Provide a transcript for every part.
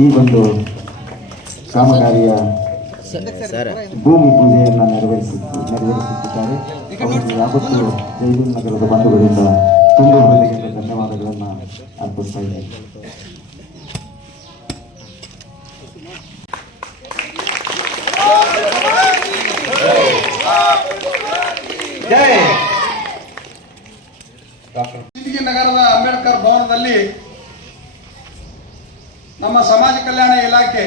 ಈ ಒಂದು ಕಾಮಗಾರಿಯ ಸರ್. ಭೂಮಿ ಪೂಜೆಯನ್ನು ನೆರವೇರಿಸಿ ನೆರವೇರಿಸುತ್ತಿದ್ದಾರೆ. ಅವರಿಗೆ ಯಾವತ್ತು ಜೈಲು ನಗರದ ಬಂಧುಗಳಿಂದ ತುಂಬ ಹೃದಯದ ಧನ್ಯವಾದಗಳನ್ನು ಅರ್ಪಿಸ್ತಾ ಇದ್ದೇನೆ. ಸಿಂದಗಿ ನಗರದ ಅಂಬೇಡ್ಕರ್ ಭವನದಲ್ಲಿ ನಮ್ಮ ಸಮಾಜ ಕಲ್ಯಾಣ ಇಲಾಖೆ,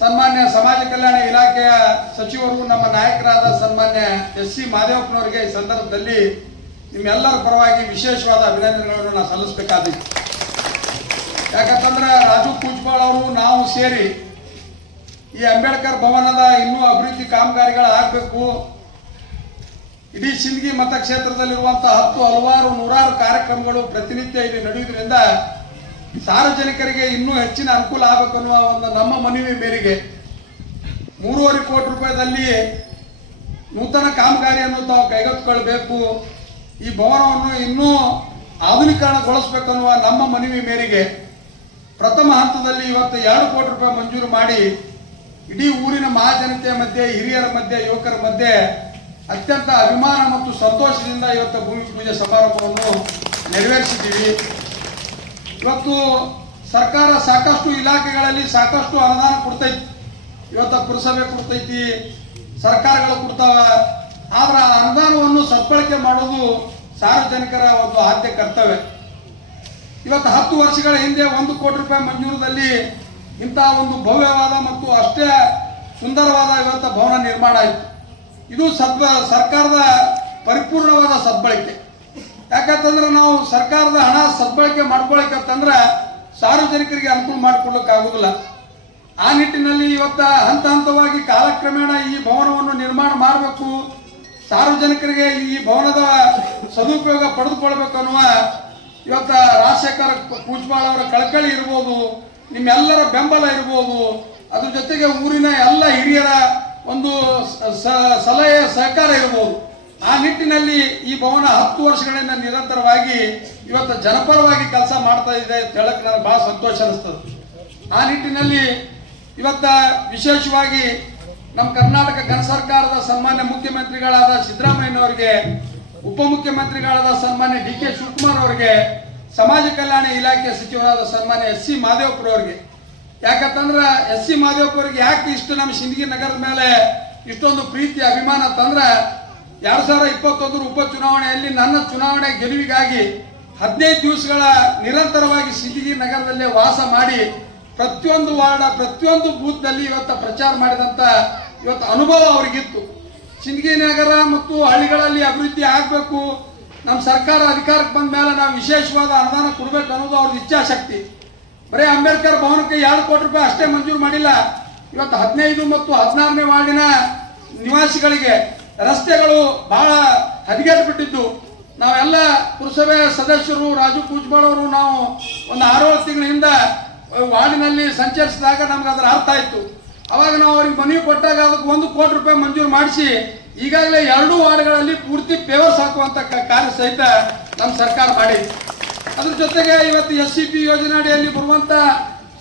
ಸನ್ಮಾನ್ಯ ಸಮಾಜ ಕಲ್ಯಾಣ ಇಲಾಖೆಯ ಸಚಿವರು, ನಮ್ಮ ನಾಯಕರಾದ ಸನ್ಮಾನ್ಯ ಎಸ್ ಸಿ ಮಾದೇವಪ್ಪನವರಿಗೆ ಈ ಸಂದರ್ಭದಲ್ಲಿ ನಿಮ್ಮೆಲ್ಲರ ಪರವಾಗಿ ವಿಶೇಷವಾದ ಅಭಿನಂದನೆಗಳನ್ನು ನಾನು ಸಲ್ಲಿಸಬೇಕಾದಿತ್ತು ಯಾಕಂತಂದ್ರೆ ರಾಜು ಕೂಜ್ಬಾಳ್ ಅವರು, ನಾವು ಸೇರಿ ಈ ಅಂಬೇಡ್ಕರ್ ಭವನದ ಇನ್ನೂ ಅಭಿವೃದ್ಧಿ ಕಾಮಗಾರಿಗಳು ಆಗಬೇಕು. ಇಡೀ ಸಿಂದಗಿ ಮತಕ್ಷೇತ್ರದಲ್ಲಿರುವಂತಹ ಹತ್ತು ಹಲವಾರು ನೂರಾರು ಕಾರ್ಯಕ್ರಮಗಳು ಪ್ರತಿನಿತ್ಯ ಇಲ್ಲಿ ನಡೆಯುವುದರಿಂದ ಸಾರ್ವಜನಿಕರಿಗೆ ಇನ್ನೂ ಹೆಚ್ಚಿನ ಅನುಕೂಲ ಆಗಬೇಕನ್ನುವ ಒಂದು ನಮ್ಮ ಮನವಿ ಮೇರೆಗೆ ಮೂರುವರೆ ಕೋಟಿ ರೂಪಾಯಿದಲ್ಲಿ ನೂತನ ಕಾಮಗಾರಿಯನ್ನು ತಾವು ಕೈಗೆತ್ತಿಕೊಳ್ಬೇಕು. ಈ ಭವನವನ್ನು ಇನ್ನೂ ಆಧುನೀಕರಣಗೊಳಿಸಬೇಕನ್ನುವ ನಮ್ಮ ಮನವಿ ಮೇರೆಗೆ ಪ್ರಥಮ ಹಂತದಲ್ಲಿ ಇವತ್ತು ಎರಡು ಕೋಟಿ ರೂಪಾಯಿ ಮಂಜೂರು ಮಾಡಿ ಇಡೀ ಊರಿನ ಮಹಾಜನತೆಯ ಮಧ್ಯೆ, ಹಿರಿಯರ ಮಧ್ಯೆ, ಯುವಕರ ಮಧ್ಯೆ ಅತ್ಯಂತ ಅಭಿಮಾನ ಮತ್ತು ಸಂತೋಷದಿಂದ ಇವತ್ತು ಭೂಮಿ ಪೂಜೆ ಸಮಾರಂಭವನ್ನು ನೆರವೇರಿಸಿದ್ದೀವಿ. ಇವತ್ತು ಸರ್ಕಾರ ಸಾಕಷ್ಟು ಇಲಾಖೆಗಳಲ್ಲಿ ಸಾಕಷ್ಟು ಅನುದಾನ ಕೊಡ್ತೈತಿ. ಇವತ್ತು ಪುರಸಭೆ ಕೊಡ್ತೈತಿ, ಸರ್ಕಾರಗಳು ಕೊಡ್ತಾವ. ಆದ್ರೆ ಆ ಅನುದಾನವನ್ನು ಸದ್ಬಳಕೆ ಮಾಡೋದು ಸಾರ್ವಜನಿಕರ ಒಂದು ಆದ್ಯ ಕರ್ತವ್ಯ. ಇವತ್ತು ಹತ್ತು ವರ್ಷಗಳ ಹಿಂದೆ ಒಂದು ಕೋಟಿ ರೂಪಾಯಿ ಮಂಜೂರದಲ್ಲಿ ಇಂತಹ ಒಂದು ಭವ್ಯವಾದ ಮತ್ತು ಅಷ್ಟೇ ಸುಂದರವಾದ ಇವತ್ತು ಭವನ ನಿರ್ಮಾಣ ಆಯಿತು. ಇದು ಸರ್ಕಾರದ ಪರಿಪೂರ್ಣವಾದ ಸದ್ಬಳಕೆ. ಯಾಕಂತಂದ್ರೆ ನಾವು ಸರ್ಕಾರದ ಹಣ ಸದ್ಬಳಕೆ ಮಾಡ್ಕೊಳಕಂತಂದ್ರೆ ಸಾರ್ವಜನಿಕರಿಗೆ ಅನುಕೂಲ ಮಾಡಿಕೊಡ್ಲಿಕ್ಕಾಗೋದಿಲ್ಲ. ಆ ನಿಟ್ಟಿನಲ್ಲಿ ಇವತ್ತ ಹಂತ ಹಂತವಾಗಿ ಕಾಲಕ್ರಮೇಣ ಈ ಭವನವನ್ನು ನಿರ್ಮಾಣ ಮಾಡಬೇಕು, ಸಾರ್ವಜನಿಕರಿಗೆ ಈ ಭವನದ ಸದುಪಯೋಗ ಪಡೆದುಕೊಳ್ಬೇಕನ್ನುವ ಇವತ್ತ ರಾಜಶೇಖರ್ ಕೂಜ್ಬಾಳ್ ಅವರ ಕಳಕಳಿ ಇರ್ಬೋದು, ನಿಮ್ಮೆಲ್ಲರ ಬೆಂಬಲ ಇರ್ಬೋದು, ಅದ್ರ ಜೊತೆಗೆ ಊರಿನ ಎಲ್ಲ ಹಿರಿಯರ ಒಂದು ಸಲಹೆ ಸಹಕಾರ ಇರ್ಬೋದು. ಆ ನಿಟ್ಟಿನಲ್ಲಿ ಈ ಭವನ ಹತ್ತು ವರ್ಷಗಳಿಂದ ನಿರಂತರವಾಗಿ ಇವತ್ತು ಜನಪರವಾಗಿ ಕೆಲಸ ಮಾಡ್ತಾ ಇದೆ ಅಂತ ಹೇಳಕ್ ನನಗೆ ಬಹಳ ಸಂತೋಷ ಅನಿಸ್ತದೆ. ಆ ನಿಟ್ಟಿನಲ್ಲಿ ಇವತ್ತ ವಿಶೇಷವಾಗಿ ನಮ್ಮ ಕರ್ನಾಟಕ ಘನ ಸರ್ಕಾರದ ಸನ್ಮಾನ್ಯ ಮುಖ್ಯಮಂತ್ರಿಗಳಾದ ಸಿದ್ದರಾಮಯ್ಯನವರಿಗೆ, ಉಪಮುಖ್ಯಮಂತ್ರಿಗಳಾದ ಸನ್ಮಾನ್ಯ ಡಿ ಕೆ ಶಿವಕುಮಾರ್ ಅವರಿಗೆ, ಸಮಾಜ ಕಲ್ಯಾಣ ಇಲಾಖೆ ಸಚಿವರಾದ ಸನ್ಮಾನ್ಯ ಎಸ್ ಸಿ ಮಾದೇವಪುರ ಅವರಿಗೆ. ಯಾಕಂತಂದ್ರೆ ಎಸ್ ಸಿ ಮಾದೇವಪುರರಿಗೆ ಯಾಕೆ ಇಷ್ಟು ನಮ್ಮ ಸಿಂದಗಿ ನಗರದ ಮೇಲೆ ಇಷ್ಟೊಂದು ಪ್ರೀತಿ, ಅಭಿಮಾನ ಅಂತಂದ್ರೆ ಎರಡ್ ಸಾವಿರದ ಇಪ್ಪತ್ತೊಂದರ ಉಪಚುನಾವಣೆಯಲ್ಲಿ ನನ್ನ ಚುನಾವಣೆ ಗೆಲುವಿಗಾಗಿ ಹದಿನೈದು ದಿವಸಗಳ ನಿರಂತರವಾಗಿ ಸಿಂಧಗಿ ನಗರದಲ್ಲೇ ವಾಸ ಮಾಡಿ ಪ್ರತಿಯೊಂದು ವಾರ್ಡ, ಪ್ರತಿಯೊಂದು ಬೂತ್ನಲ್ಲಿ ಇವತ್ತು ಪ್ರಚಾರ ಮಾಡಿದಂತ ಇವತ್ತು ಅನುಭವ ಅವರಿಗಿತ್ತು. ಸಿಂದಗಿ ನಗರ ಮತ್ತು ಹಳ್ಳಿಗಳಲ್ಲಿ ಅಭಿವೃದ್ಧಿ ಆಗಬೇಕು. ನಮ್ಮ ಸರ್ಕಾರ ಅಧಿಕಾರಕ್ಕೆ ಬಂದ ಮೇಲೆ ನಾವು ವಿಶೇಷವಾದ ಅನುದಾನ ಕೊಡಬೇಕು ಅನ್ನೋದು ಅವ್ರದ್ದು ಇಚ್ಛಾಶಕ್ತಿ. ಬರೀ ಅಂಬೇಡ್ಕರ್ ಭವನಕ್ಕೆ ಎರಡು ಕೋಟಿ ರೂಪಾಯಿ ಅಷ್ಟೇ ಮಂಜೂರು ಮಾಡಿಲ್ಲ. ಇವತ್ತು ಹದಿನೈದು ಮತ್ತು ಹದಿನಾರನೇ ವಾರ್ಡಿನ ನಿವಾಸಿಗಳಿಗೆ ರಸ್ತೆಗಳು ಬಹಳ ಹದಗೆಟ್ಟು ಬಿಟ್ಟಿದ್ದು ನಾವೆಲ್ಲ ಪುರಸಭೆ ಸದಸ್ಯರು, ರಾಜು ಕೂಜ್ಬಾಳ್ ಅವರು ನಾವು ಒಂದು ಆರೇಳು ತಿಂಗಳ ಹಿಂದೆ ವಾರ್ಡಿನಲ್ಲಿ ಸಂಚರಿಸಿದಾಗ ನಮ್ಗೆ ಅದರ ಅರ್ಥ ಆಯ್ತು. ಅವಾಗ ನಾವು ಅವ್ರಿಗೆ ಮನವಿ ಕೊಟ್ಟಾಗ ಅದಕ್ಕೆ ಒಂದು ಕೋಟಿ ರೂಪಾಯಿ ಮಂಜೂರು ಮಾಡಿಸಿ, ಈಗಾಗಲೇ ಎರಡೂ ವಾರ್ಡ್ಗಳಲ್ಲಿ ಪೂರ್ತಿ ಪೇವರ್ಸ್ ಹಾಕುವಂತ ಕ- ಕಾರ್ಯ ಸಹಿತ ನಮ್ಮ ಸರ್ಕಾರ ಮಾಡಿ ಅದ್ರ ಜೊತೆಗೆ ಇವತ್ತು ಎಸ್ ಸಿ ಪಿ ಯೋಜನೆ ಅಡಿಯಲ್ಲಿ ಬರುವಂತ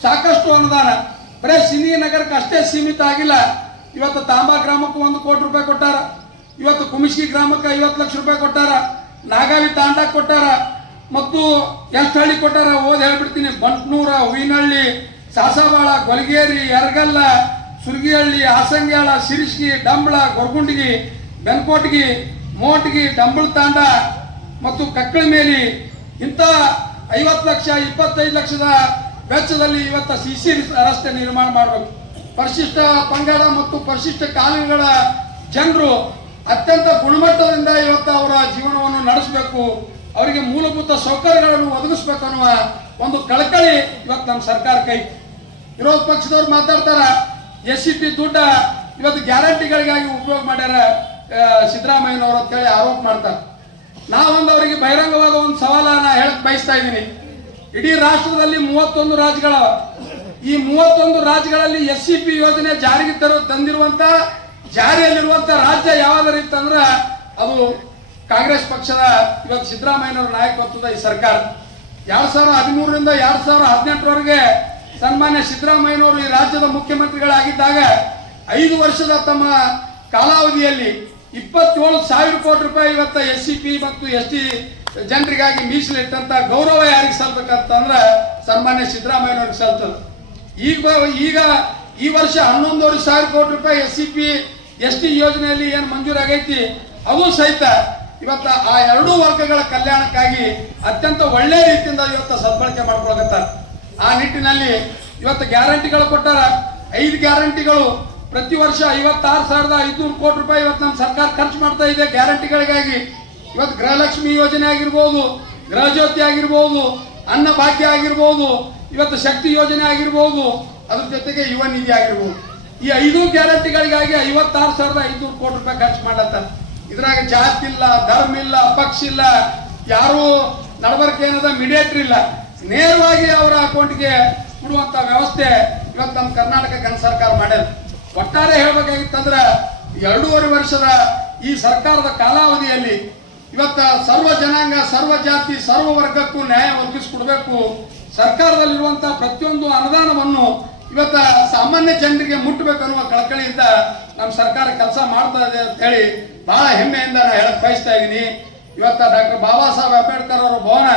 ಸಾಕಷ್ಟು ಅನುದಾನ. ಬರೇ ಸಿನಿ ನಗರಕ್ಕೆ ಅಷ್ಟೇ ಸೀಮಿತ ಆಗಿಲ್ಲ. ಇವತ್ತು ತಾಂಬಾ ಗ್ರಾಮಕ್ಕೂ ಒಂದು ಕೋಟಿ ರೂಪಾಯಿ ಕೊಟ್ಟಾರ. ಇವತ್ತು ಕುಮಿಷ್ಕಿ ಗ್ರಾಮಕ್ಕೆ ಐವತ್ತು ಲಕ್ಷ ರೂಪಾಯಿ ಕೊಟ್ಟಾರ, ನಾಗಾವಿ ತಾಂಡಾಕ್ ಕೊಟ್ಟಾರ, ಮತ್ತು ಎಷ್ಟು ಹಳ್ಳಿ ಕೊಟ್ಟಾರ ಓದ್ ಹೇಳ್ಬಿಡ್ತೀನಿ. ಬಂಟ್ನೂರ, ಹೂವಿನಹಳ್ಳಿ, ಸಾಸವಾಳ, ಗೊಲಗೇರಿ, ಯರಗಲ್ಲ, ಸುರ್ಗಿಹಳ್ಳಿ ಆಸಂಗ್ಯಾಳ ಸಿರಿಸ್ಗಿ ಡಂಬಳ, ಗೊರಗುಂಡಿಗಿ, ಬೆನ್ಕೋಟ್ಗಿ, ಮೋಟ್ಗಿ, ಡಂಬಳ ತಾಂಡ, ಮತ್ತು ಕಕ್ಕಳ ಮೇಲಿ ಇಂಥ ಐವತ್ತು ಲಕ್ಷ, ಇಪ್ಪತ್ತೈದು ಲಕ್ಷದ ವೆಚ್ಚದಲ್ಲಿ ಇವತ್ತು ಸಿ ಸಿ ರಸ್ತೆ ನಿರ್ಮಾಣ ಮಾಡಬೇಕು. ಪರಿಶಿಷ್ಟ ಪಂಗಡ ಮತ್ತು ಪರಿಶಿಷ್ಟ ಕಾಲುವೆಗಳ ಜನರು ಅತ್ಯಂತ ಗುಣಮಟ್ಟದಿಂದ ಇವತ್ತು ಅವರ ಜೀವನವನ್ನು ನಡೆಸಬೇಕು, ಅವರಿಗೆ ಮೂಲಭೂತ ಸೌಕರ್ಯಗಳನ್ನು ಒದಗಿಸ್ಬೇಕು ಅನ್ನುವ ಒಂದು ಕಳಕಳಿ ಇವತ್ತು ನಮ್ಮ ಸರ್ಕಾರ ಕೈ. ವಿರೋಧ ಪಕ್ಷದವ್ರು ಮಾತಾಡ್ತಾರ, ಎಸ್ ಸಿ ಪಿ ದುಡ್ಡ ಇವತ್ತು ಗ್ಯಾರಂಟಿಗಳಿಗಾಗಿ ಉಪಯೋಗ ಮಾಡ್ಯಾರ ಸಿದ್ದರಾಮಯ್ಯನವರು ಅಂತೇಳಿ ಆರೋಪ ಮಾಡ್ತಾರೆ. ನಾವೊಂದು ಅವರಿಗೆ ಬಹಿರಂಗವಾದ ಒಂದು ಸವಾಲನ್ನ ಹೇಳಕ್ ಬಯಸ್ತಾ ಇದ್ದೀನಿ. ಇಡೀ ರಾಷ್ಟ್ರದಲ್ಲಿ ಮೂವತ್ತೊಂದು ರಾಜ್ಯಗಳ ಈ ಮೂವತ್ತೊಂದು ರಾಜ್ಯಗಳಲ್ಲಿ ಎಸ್ ಸಿ ಪಿ ಯೋಜನೆ ಜಾರಿಗೆ ತರೋ ತಂದಿರುವಂತ ಜಾರಿಯಲ್ಲಿರುವಂತ ರಾಜ್ಯ ಯಾವ್ದಾರು ಇತ್ತಂದ್ರ ಅದು ಕಾಂಗ್ರೆಸ್ ಪಕ್ಷದ ಇವತ್ತು ಸಿದ್ದರಾಮಯ್ಯನವರ ನಾಯಕತ್ವದ ಈ ಸರ್ಕಾರ. ಎರಡ್ ಸಾವಿರದ ಹದಿಮೂರರಿಂದ ಎರಡ್ ಸಾವಿರದ ಹದಿನೆಂಟರವರೆಗೆ ಸನ್ಮಾನ್ಯ ಸಿದ್ದರಾಮಯ್ಯನವರು ಈ ರಾಜ್ಯದ ಮುಖ್ಯಮಂತ್ರಿಗಳಾಗಿದ್ದಾಗ ಐದು ವರ್ಷದ ತಮ್ಮ ಕಾಲಾವಧಿಯಲ್ಲಿ ಇಪ್ಪತ್ತೇಳು ಸಾವಿರ ಕೋಟಿ ರೂಪಾಯಿ ಇವತ್ತು ಎಸ್ ಸಿ ಪಿ ಮತ್ತು ಎಸ್ ಟಿ ಜನರಿಗಾಗಿ ಮೀಸಲಿಟ್ಟಂತ ಗೌರವ ಯಾರಿಗೆ ಸಲ್ಬೇಕಂತಂದ್ರೆ ಸನ್ಮಾನ್ಯ ಸಿದ್ದರಾಮಯ್ಯನವ್ರಿಗೆ ಸಲ್ತದೆ. ಈಗ ಈಗ ಈ ವರ್ಷ ಹನ್ನೊಂದುವರೆ ಸಾವಿರ ಕೋಟಿ ರೂಪಾಯಿ S C P S T ಯೋಜನೆಯಲ್ಲಿ ಏನು ಮಂಜೂರಾಗೈತಿ ಅದು ಸಹಿತ ಇವತ್ತ ಆ ಎರಡೂ ವರ್ಗಗಳ ಕಲ್ಯಾಣಕ್ಕಾಗಿ ಅತ್ಯಂತ ಒಳ್ಳೆ ರೀತಿಯಿಂದ ಇವತ್ತು ಸದ್ಬಳಕೆ ಮಾಡ್ಕೊಳಕತ್ತಾರ. ಆ ನಿಟ್ಟಿನಲ್ಲಿ ಇವತ್ತು ಗ್ಯಾರಂಟಿಗಳು ಕೊಟ್ಟಾರ. ಐದು ಗ್ಯಾರಂಟಿಗಳು ಪ್ರತಿ ವರ್ಷ ಐವತ್ತಾರು ಸಾವಿರದ ಐದುನೂರು ಕೋಟಿ ರೂಪಾಯಿ ಇವತ್ತು ನಮ್ಮ ಸರ್ಕಾರ ಖರ್ಚು ಮಾಡ್ತಾ ಇದೆ ಗ್ಯಾರಂಟಿಗಳಿಗಾಗಿ. ಇವತ್ತು ಗೃಹಲಕ್ಷ್ಮಿ ಯೋಜನೆ ಆಗಿರ್ಬೋದು, ಗೃಹಜ್ಯೋತಿ ಆಗಿರ್ಬೋದು ಅನ್ನ ಭಾಗ್ಯ ಆಗಿರ್ಬೋದು, ಇವತ್ತು ಶಕ್ತಿ ಯೋಜನೆ ಆಗಿರ್ಬೋದು, ಅದ್ರ ಜೊತೆಗೆ ಯುವ ನಿಧಿ ಆಗಿರ್ಬೋದು. ಈ ಐದು ಗ್ಯಾರಂಟಿಗಳಿಗಾಗಿ ಐವತ್ತಾರು ಸಾವಿರದ ಐದುನೂರು ಕೋಟಿ ರೂಪಾಯಿ ಖರ್ಚು ಮಾಡತ್ತ. ಇದ್ರಾಗ ಜಾತಿ ಇಲ್ಲ, ಧರ್ಮ ಇಲ್ಲ, ಪಕ್ಷ ಇಲ್ಲ, ಯಾರು ನಡವರ್ಕೆ ಏನದ ಮಿಡಿಯೇಟ್ರ್ ಇಲ್ಲ. ನೇರವಾಗಿ ಅವರ ಅಕೌಂಟ್ಗೆ ಕೊಡುವಂತ ವ್ಯವಸ್ಥೆ ಇವತ್ತು ನಮ್ಮ ಕರ್ನಾಟಕ ಘನ ಸರ್ಕಾರ ಮಾಡ್ಯದ. ಒಟ್ಟಾರೆ ಹೇಳ್ಬೇಕಾಗಿತ್ತಂದ್ರೆ, ಎರಡೂವರೆ ವರ್ಷದ ಈ ಸರ್ಕಾರದ ಕಾಲಾವಧಿಯಲ್ಲಿ ಇವತ್ತ ಸರ್ವ ಜನಾಂಗ, ಸರ್ವ ಜಾತಿ, ಸರ್ವ ವರ್ಗಕ್ಕೂ ನ್ಯಾಯ ಒದಗಿಸಿಕೊಡ್ಬೇಕು. ಸರ್ಕಾರದಲ್ಲಿರುವಂತಹ ಪ್ರತಿಯೊಂದು ಅನುದಾನವನ್ನು ಇವತ್ತ ಸಾಮಾನ್ಯ ಜನರಿಗೆ ಮುಟ್ಟಬೇಕನ್ನುವ ಕಳಕಳಿಯಿಂದ ನಮ್ಮ ಸರ್ಕಾರ ಕೆಲಸ ಮಾಡ್ತಾ ಇದೆ ಅಂತ ಹೇಳಿ ಬಹಳ ಹೆಮ್ಮೆಯಿಂದ ನಾನು ಹೇಳಕ್ ಬಯಸ್ತಾ ಇದ್ದೀನಿ. ಇವತ್ತ ಡಾಕ್ಟರ್ ಬಾಬಾ ಸಾಹೇಬ್ ಅಂಬೇಡ್ಕರ್ ಅವರ ಭವನ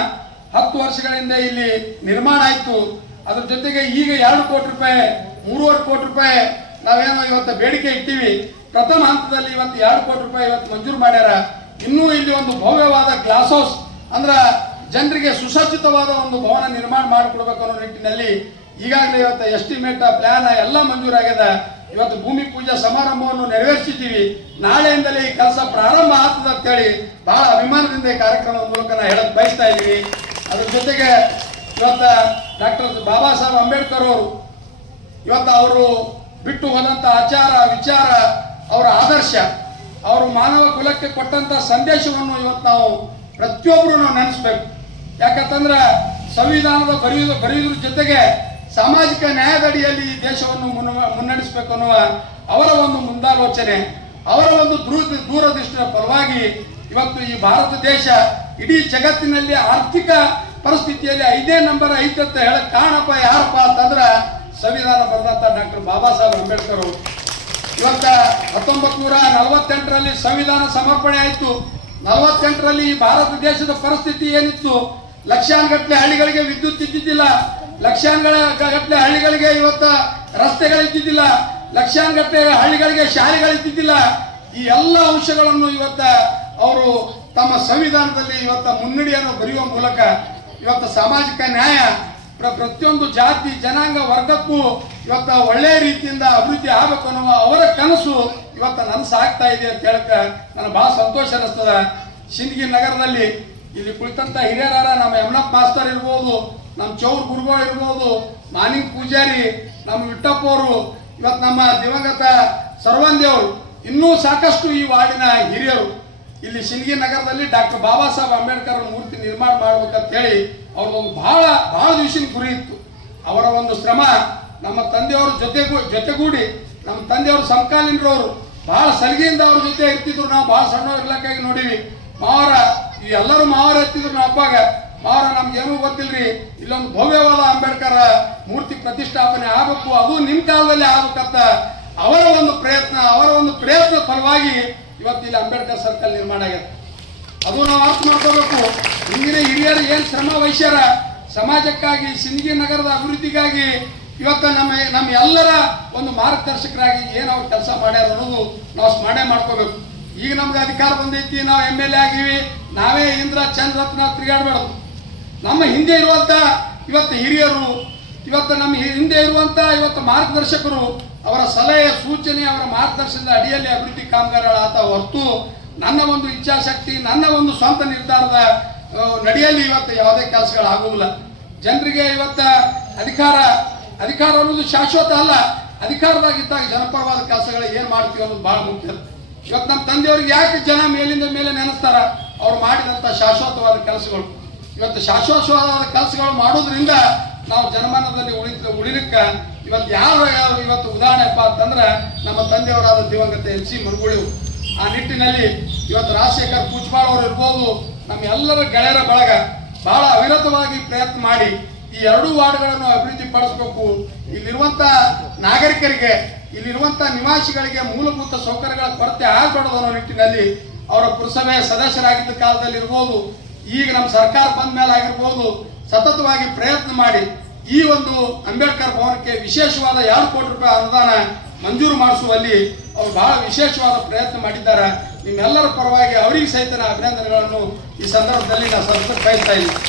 ಹತ್ತು ವರ್ಷಗಳಿಂದ ಇಲ್ಲಿ ನಿರ್ಮಾಣ ಆಯ್ತು. ಅದ್ರ ಜೊತೆಗೆ ಈಗ ಎರಡು ಕೋಟಿ ರೂಪಾಯಿ, ಮೂರುವರೆ ಕೋಟಿ ರೂಪಾಯಿ ನಾವೇನೋ ಇವತ್ತು ಬೇಡಿಕೆ ಇಟ್ಟಿವಿ. ಪ್ರಥಮ ಹಂತದಲ್ಲಿ ಇವತ್ತು ಎರಡು ಕೋಟಿ ರೂಪಾಯಿ ಇವತ್ತು ಮಂಜೂರು ಮಾಡ್ಯಾರ. ಇನ್ನೂ ಇಲ್ಲಿ ಒಂದು ಭವ್ಯವಾದ ಗ್ಲಾಸ್ ಹೌಸ್ ಅಂದ್ರ ಜನರಿಗೆ ಸುಸಜ್ಜಿತವಾದ ಒಂದು ಭವನ ನಿರ್ಮಾಣ ಮಾಡಿಕೊಡ್ಬೇಕು ಅನ್ನೋ ನಿಟ್ಟಿನಲ್ಲಿ ಈಗಾಗಲೇ ಇವತ್ತು ಎಸ್ಟಿಮೇಟ್ ಪ್ಲಾನ್ ಎಲ್ಲ ಮಂಜೂರಾಗ್ಯದ ಇವತ್ತು ಭೂಮಿ ಪೂಜಾ ಸಮಾರಂಭವನ್ನು ನೆರವೇರಿಸಿದ್ದೀವಿ. ನಾಳೆಯಿಂದಲೇ ಈ ಕೆಲಸ ಪ್ರಾರಂಭ ಆಗ್ತದೆ ಅಂತೇಳಿ ಬಹಳ ಅಭಿಮಾನದಿಂದ ಈ ಕಾರ್ಯಕ್ರಮದ ಮೂಲಕ ನಾ ಹೇಳಕ್ ಬಯಸ್ತಾ ಇದ್ದೀವಿ. ಅದ್ರ ಜೊತೆಗೆ ಇವತ್ತ ಡಾಕ್ಟರ್ ಬಾಬಾ ಸಾಹೇಬ್ ಅಂಬೇಡ್ಕರ್ ಅವರು ಇವತ್ತು ಅವರು ಬಿಟ್ಟು ಹೋದಂಥ ಆಚಾರ, ವಿಚಾರ, ಅವರ ಆದರ್ಶ, ಅವರು ಮಾನವ ಕುಲಕ್ಕೆ ಕೊಟ್ಟಂತ ಸಂದೇಶವನ್ನು ಇವತ್ತು ನಾವು ಪ್ರತಿಯೊಬ್ಬರು ನಾವು ನೆನೆಸ್ಬೇಕು. ಯಾಕಂತಂದ್ರ ಸಂವಿಧಾನದ ಬರೆಯುವ ಬರೆಯುವುದ್ರ ಜೊತೆಗೆ ಸಾಮಾಜಿಕ ನ್ಯಾಯದಡಿಯಲ್ಲಿ ಈ ದೇಶವನ್ನು ಮುನ್ನ ಮುನ್ನಡೆಸಬೇಕು ಅನ್ನುವ ಅವರ ಒಂದು ಮುಂದಾಲೋಚನೆ, ಅವರ ಒಂದು ದೂರ ದೂರದೃಷ್ಟಿಯ ಪರವಾಗಿ ಇವತ್ತು ಈ ಭಾರತ ದೇಶ ಇಡೀ ಜಗತ್ತಿನಲ್ಲಿ ಆರ್ಥಿಕ ಪರಿಸ್ಥಿತಿಯಲ್ಲಿ ಐದೇ ನಂಬರ್ ಐತೆ ಅಂತ ಹೇಳಕ್ ಕಾರಣಪ್ಪ ಯಾರಪ್ಪ ಅಂತಂದ್ರೆ ಸಂವಿಧಾನ ಬರೆದಂತ ಡಾಕ್ಟರ್ ಬಾಬಾ ಸಾಹೇಬ್ ಅಂಬೇಡ್ಕರ್ ಅವರು. ಇವತ್ತ ಹತ್ತೊಂಬತ್ ನೂರ ನಲವತ್ತೆಂಟರಲ್ಲಿ ಸಂವಿಧಾನ ಸಮರ್ಪಣೆ ಆಯಿತು. ನಲವತ್ತೆಂಟರಲ್ಲಿ ಈ ಭಾರತ ದೇಶದ ಪರಿಸ್ಥಿತಿ ಏನಿತ್ತು? ಲಕ್ಷಾನುಗಟ್ಟಲೆ ಹಳ್ಳಿಗಳಿಗೆ ವಿದ್ಯುತ್ ಇದ್ದಿದ್ದಿಲ್ಲ. ಲಕ್ಷಾನುಗಳ ಗಟ್ಟಲೆ ಹಳ್ಳಿಗಳಿಗೆ ಇವತ್ತ ರಸ್ತೆಗಳಿದ್ದಿದ್ದಿಲ್ಲ ಲಕ್ಷಾನುಗಟ್ಟಲೆ ಹಳ್ಳಿಗಳಿಗೆ ಶಾಲೆಗಳಿದ್ದಿದ್ದಿಲ್ಲ ಈ ಎಲ್ಲ ಅಂಶಗಳನ್ನು ಇವತ್ತ ಅವರು ತಮ್ಮ ಸಂವಿಧಾನದಲ್ಲಿ ಇವತ್ತ ಮುನ್ನಡಿಯನ್ನು ಬರೆಯುವ ಮೂಲಕ ಇವತ್ತು ಸಾಮಾಜಿಕ ನ್ಯಾಯ, ಪ್ರ- ಪ್ರತಿಯೊಂದು ಜಾತಿ, ಜನಾಂಗ ವರ್ಗಕ್ಕೂ ಇವತ್ತ ಒಳ್ಳೆಯ ರೀತಿಯಿಂದ ಅಭಿವೃದ್ಧಿ ಆಗಬೇಕು ಅನ್ನುವ ಅವರ ಕನಸು ಇವತ್ತ ನನಸಾಗ್ತಾ ಇದೆ ಅಂತ ಹೇಳಕ್ಕೆ ನನಗೆ ಬಹಳ ಸಂತೋಷ ಅನಿಸ್ತದ ಸಿಂದಗಿ ನಗರದಲ್ಲಿ ಇಲ್ಲಿ ಕುಳಿತಂತ ಹಿರಿಯರಾರ ನಮ್ಮ ಯಮನಪ್ಪ ಮಾಸ್ತರ್ ಇರ್ಬೋದು ನಮ್ಮ ಚೌರ್ ಗುರುಗಳು ಇರ್ಬೋದು ಮಾನಿಂಗ್ ಪೂಜಾರಿ ನಮ್ಮ ವಿಟ್ಟಪ್ಪ ಅವರು ಇವತ್ತು ನಮ್ಮ ದಿವಂಗತ ಸರ್ವಂದೇವರು, ಇನ್ನೂ ಸಾಕಷ್ಟು ಈ ವಾರ್ಡಿನ ಹಿರಿಯರು. ಇಲ್ಲಿ ಸಿಂದಗಿ ನಗರದಲ್ಲಿ ಡಾಕ್ಟರ್ ಬಾಬಾ ಸಾಹೇಬ್ ಅಂಬೇಡ್ಕರ್ ಮೂರ್ತಿ ನಿರ್ಮಾಣ ಮಾಡ್ಬೇಕಂತ ಹೇಳಿ ಒಂದು ಬಹಳ ಬಹಳ ದಿವಸಿನ ಗುರಿ ಇತ್ತು. ಅವರ ಒಂದು ಶ್ರಮ ನಮ್ಮ ತಂದೆಯವ್ರ ಜೊತೆಗೂ, ಜೊತೆಗೂಡಿ ನಮ್ಮ ತಂದೆಯವರು ಸಮಕಾಲೀನರವರು ಬಹಳ ಸಲಿಗೆಯಿಂದ ಅವ್ರ ಜೊತೆ ಇರ್ತಿದ್ರು. ನಾವು ಬಹಳ ಸಣ್ಣ ಇರ್ಲಕ್ಕಾಗಿ ನೋಡಿವಿ. ಮಾವರ, ಈ ಎಲ್ಲರೂ ಮಾವರ ಎತ್ತಿದ್ರು ನಮ್ಮ ಅಪ್ಪಾಗ ಮಾವರ ನಮ್ಗೇನು ಗೊತ್ತಿಲ್ರಿ. ಇಲ್ಲೊಂದು ಭವ್ಯವಾದ ಅಂಬೇಡ್ಕರ್ ಮೂರ್ತಿ ಪ್ರತಿಷ್ಠಾಪನೆ ಆಗಬೇಕು. ಅದು ನಿಮ್ಮ ಕಾಲದಲ್ಲಿ ಆಗ್ಬೇಕಂತ ಅವರ ಒಂದು ಪ್ರಯತ್ನ, ಅವರ ಒಂದು ಪ್ರಯತ್ನ ಫಲವಾಗಿ ಇವತ್ತು ಇಲ್ಲಿ ಅಂಬೇಡ್ಕರ್ ಸರ್ಕಲ್ ನಿರ್ಮಾಣ ಆಗ್ಯದ ಅದು ನಾವು ಅರ್ಥ ಮಾಡ್ಕೋಬೇಕು. ಹಿಂದಿನ ಹಿರಿಯರು ಏನು ಶ್ರಮ ವಹಿಸ್ಯಾರ ಸಮಾಜಕ್ಕಾಗಿ, ಸಿಂದಗಿ ನಗರದ ಅಭಿವೃದ್ಧಿಗಾಗಿ ಇವತ್ತು ನಮ್ಮ ನಮ್ಮ ಎಲ್ಲರ ಒಂದು ಮಾರ್ಗದರ್ಶಕರಾಗಿ ಏನು ಅವ್ರು ಕೆಲಸ ಮಾಡ್ಯಾರ ಅನ್ನೋದು ನಾವು ಸ್ಮರಣೆ ಮಾಡ್ಕೋಬೇಕು. ಈಗ ನಮ್ಗೆ ಅಧಿಕಾರ ಬಂದೈತಿ, ನಾವು ಎಂ ಎಲ್ ಎ ಆಗಿವಿ. ನಾವೇ ಇಂದ್ರ ಚಂದ್ರತ್ನ ತಿರುಗಾಡ್ಬಾರ್ದು ನಮ್ಮ ಹಿಂದೆ ಇರುವಂತ ಇವತ್ತು ಹಿರಿಯರು, ಇವತ್ತು ನಮ್ಮ ಹಿಂದೆ ಇರುವಂತ ಇವತ್ತು ಮಾರ್ಗದರ್ಶಕರು ಅವರ ಸಲಹೆ, ಸೂಚನೆ, ಅವರ ಮಾರ್ಗದರ್ಶನದ ಅಡಿಯಲ್ಲಿ ಅಭಿವೃದ್ಧಿ ಕಾಮಗಾರಿಗಳಾದ ಹೊರತು ನನ್ನ ಒಂದು ಇಚ್ಛಾಶಕ್ತಿ, ನನ್ನ ಒಂದು ಸ್ವಂತ ನಿರ್ಧಾರದ ನಡೆಯಲ್ಲಿ ಇವತ್ತು ಯಾವುದೇ ಕೆಲಸಗಳು ಆಗುವುದಿಲ್ಲ ಜನರಿಗೆ ಇವತ್ತು ಅಧಿಕಾರ ಅಧಿಕಾರ ಅನ್ನೋದು ಶಾಶ್ವತ ಅಲ್ಲ. ಅಧಿಕಾರದಾಗಿದ್ದಾಗ ಜನಪರವಾದ ಕೆಲಸಗಳು ಏನು ಮಾಡ್ತೀವಿ ಅನ್ನೋದು ಬಹಳ ಮುಖ್ಯ. ಇವತ್ತು ನಮ್ಮ ತಂದೆಯವ್ರಿಗೆ ಯಾಕೆ ಜನ ಮೇಲಿಂದ ಮೇಲೆ ನೆನೆಸ್ತಾರ? ಅವ್ರು ಮಾಡಿದಂತ ಶಾಶ್ವತವಾದ ಕೆಲಸಗಳು. ಇವತ್ತು ಶಾಶ್ವತವಾದ ಕೆಲಸಗಳು ಮಾಡೋದ್ರಿಂದ ನಾವು ಜನಮಾನದಲ್ಲಿ ಉಳಿ ಉಳಿಲಿಕ್ಕ ಇವತ್ತು ಯಾರು ಇವತ್ತು ಉದಾಹರಣೆಪ್ಪ ಅಂತಂದ್ರೆ ನಮ್ಮ ತಂದೆಯವರಾದ ದಿವಂಗತ ಎಲ್ ಸಿ ಮರುಗುಳಿ ಆ ನಿಟ್ಟಿನಲ್ಲಿ ಇವತ್ತು ರಾಜಶೇಖರ್ ಕೂಚ್ಬಾಳ್ ಅವರು ಇರ್ಬೋದು, ನಮ್ಮ ಎಲ್ಲರ ಗೆಳೆಯರ ಬಳಗ ಬಹಳ ಅವಿರತವಾಗಿ ಪ್ರಯತ್ನ ಮಾಡಿ ಈ ಎರಡೂ ವಾರ್ಡ್ಗಳನ್ನು ಅಭಿವೃದ್ಧಿ ಪಡಿಸಬೇಕು ಇಲ್ಲಿರುವಂತ ನಾಗರಿಕರಿಗೆ, ಇಲ್ಲಿರುವಂತ ನಿವಾಸಿಗಳಿಗೆ ಮೂಲಭೂತ ಸೌಕರ್ಯಗಳ ಕೊರತೆ ಆಗಬಾರದು ಅನ್ನೋ ನಿಟ್ಟಿನಲ್ಲಿ ಅವರ ಪುರಸಭೆಯ ಸದಸ್ಯರಾಗಿದ್ದ ಕಾಲದಲ್ಲಿ ಇರ್ಬೋದು ಈಗ ನಮ್ಮ ಸರ್ಕಾರ ಬಂದ ಮೇಲೆ ಆಗಿರ್ಬೋದು, ಸತತವಾಗಿ ಪ್ರಯತ್ನ ಮಾಡಿ ಈ ಒಂದು ಅಂಬೇಡ್ಕರ್ ಭವನಕ್ಕೆ ವಿಶೇಷವಾದ ಎರಡು ಕೋಟಿ ರೂಪಾಯಿ ಅನುದಾನ ಮಂಜೂರು ಮಾಡಿಸುವಲ್ಲಿ ಅವರು ಬಹಳ ವಿಶೇಷವಾದ ಪ್ರಯತ್ನ ಮಾಡಿದ್ದಾರೆ. ನಿಮ್ಮೆಲ್ಲರ ಪರವಾಗಿ ಅವರಿಗೆ ಸಹಿತ ಅಭಿನಂದನೆಗಳನ್ನು ಈ ಸಂದರ್ಭದಲ್ಲಿ ನಾನು ಸಲ್ಲಿಸಲು ಬಯಸ್ತಾ ಇದ್ದೀನಿ.